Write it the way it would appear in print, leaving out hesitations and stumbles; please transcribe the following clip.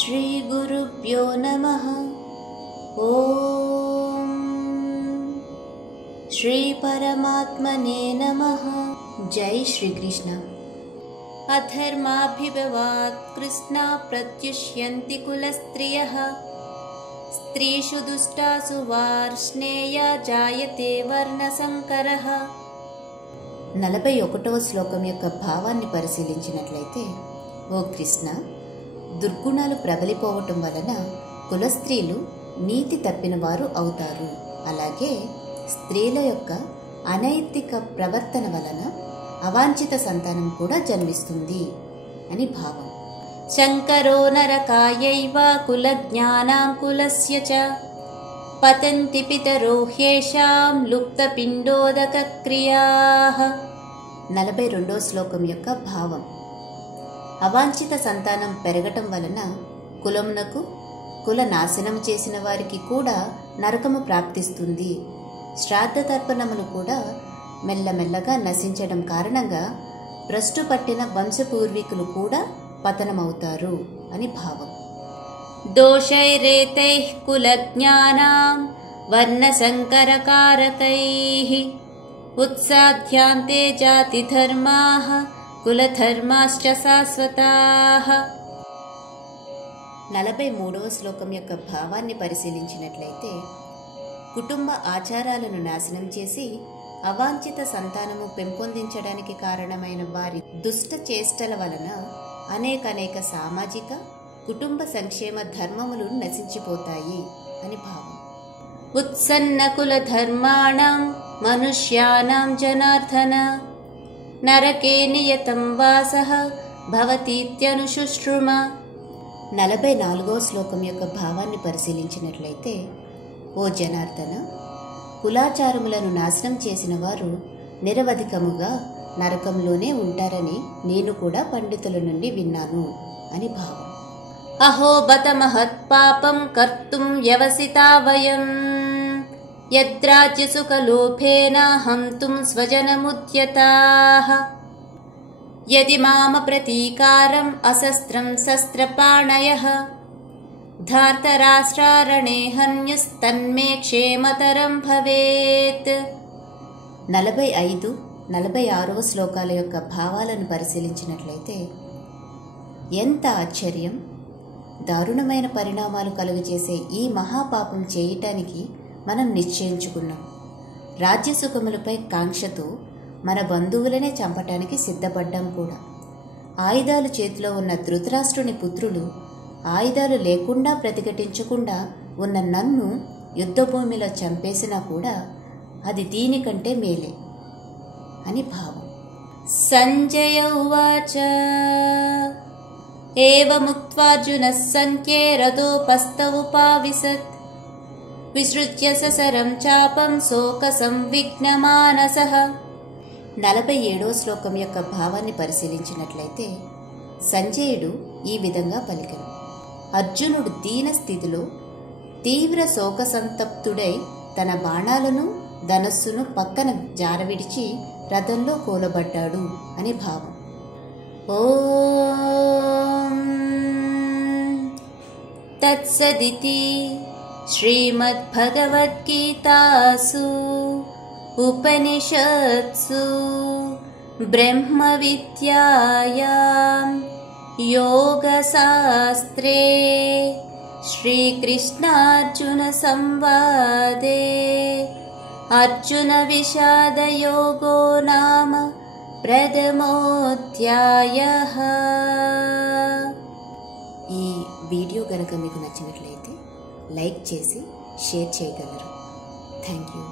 श्री गुरुभ्यो नमः। ओम श्री परमात्मने नमः। जय श्री कृष्ण। अधर्माभिभवात् कृष्णा प्रत्युष्यन्ति कुलस्त्रियः। स्त्रीषु दुष्टासु वार्ष्णेया जायते वर्णसंकरः। 41వ శ్లోకం యొక్క భావాన్ని పరిశీలించినట్లయితే, ఓ కృష్ణ, దుర్గుణాలు ప్రబలిపోవటం వలన కులస్త్రీలు నీతి తప్పిన వారు అవుతారు. అలాగే స్త్రీల యొక్క అనైతిక ప్రవర్తన వలన అవాంఛిత సంతానం కూడా జన్మిస్తుంది అని భావం. శంకరో నరకాయైవ కులజ్ఞానాం కులస్య చ పతంతి పితరో హ్యేషాం లుప్తపిండోదక క్రియాః. 42వ శ్లోకం యొక్క భావం: అవాంఛిత సంతానం పెరగటం వలన కులమునకు, కుల నాశనం చేసిన వారికి కూడా నరకము ప్రాప్తిస్తుంది. శ్రాద్ధ తర్పణములు కూడా మెల్లమెల్లగా నశించడం కారణంగా భ్రష్టు పట్టిన వంశపూర్వీకులు కూడా పతనమవుతారు అని భావం. దోషైరేతైః కులజ్ఞానాం వర్ణసంకరకారకైః ఉత్సాధ్యాంతే జాతిధర్మాః కులధర్మాశ్చ శాశ్వతాః. 43వ శ్లోకం యొక్క భావాన్ని పరిశీలించినట్లయితే, కుటుంబ ఆచారాలను నాశనం చేసి అవాంఛిత సంతానము పెంపొందించడానికి కారణమైన వారి దుష్ట చేష్టల వలన అనేక సామాజిక, కుటుంబ సంక్షేమ ధర్మములు నశించిపోతాయి అని భావం. ఉత్సన్న కుల ధర్మాణం మనుష్యానాం జనార్దన నరకే నియతం వాసః భవతీత్యనుశుశ్రుమ. 44వ శ్లోకం యొక్క భావాన్ని పరిశీలించినట్లయితే, ఓ జనార్దన, కులాచారములను నాశనం చేసిన వారు నిరవధికముగా నరకంలోనే ఉంటారని నేను కూడా పండితుల నుండి విన్నాను అని భావం. అహో బత మహత్ పాపం కర్తుం వ్యవసితా వయం యద్రాజ్య సుఖలోభేన హంతుం స్వజనముద్యతాః. యది మామ ప్రతీకారం అశస్త్రం శస్త్రపాణయః ధార్తరాష్ట్రారణే హన్యుస్తన్మే క్షేమతరం భవేత్. 45, 46వ శ్లోకాల యొక్క భావాలను పరిశీలించినట్లయితే, ఎంత ఆశ్చర్యం! దారుణమైన పరిణామాలు కలుగజేసే ఈ మహాపాపం చేయటానికి మనం నిశ్చయించుకున్నాం. రాజ్యసుఖములపై కాంక్షతో మన బంధువులనే చంపటానికి సిద్ధపడ్డాం కూడా. ఆయుధాలు చేతిలో ఉన్న ధృతరాష్ట్రుని పుత్రులు ఆయుధాలు లేకుండా ప్రతిఘటించకుండా ఉన్న నన్ను యుద్ధభూమిలో చంపేసినా కూడా అది దీనికంటే మేలే అని భావం. సంజయ ఉవాచ ఏవముక్త్వార్జునః సంఖ్యే రథోపస్థ ఉపావిశత్ విసృజ్య ససరం చాపం శోక సంవిఘ్నమానసః. 47వ శ్లోకం యొక్క భావాన్ని పరిశీలించినట్లయితే, సంజయుడు ఈ విధంగా పలికెను: అర్జునుడు దీన స్థితిలో తీవ్ర శోక సంతప్తుడై తన బాణాలను, ధనస్సును పక్కన జారవిడిచి రథంలో కూలబడ్డాడు అని భావం. ఓం తత్సదితి శ్రీమద్భగవద్గీతాసు ఉపనిషత్సు బ్రహ్మ విద్యాయాం యోగశాస్త్రే శ్రీకృష్ణార్జున సంవాదే అర్జున విషాద యోగో నామ ప్రథమోధ్యాయః. ఈ వీడియో గనక మీకు నచ్చినట్లయితే లైక్ చేసి షేర్ చేయగలరు. Thank you.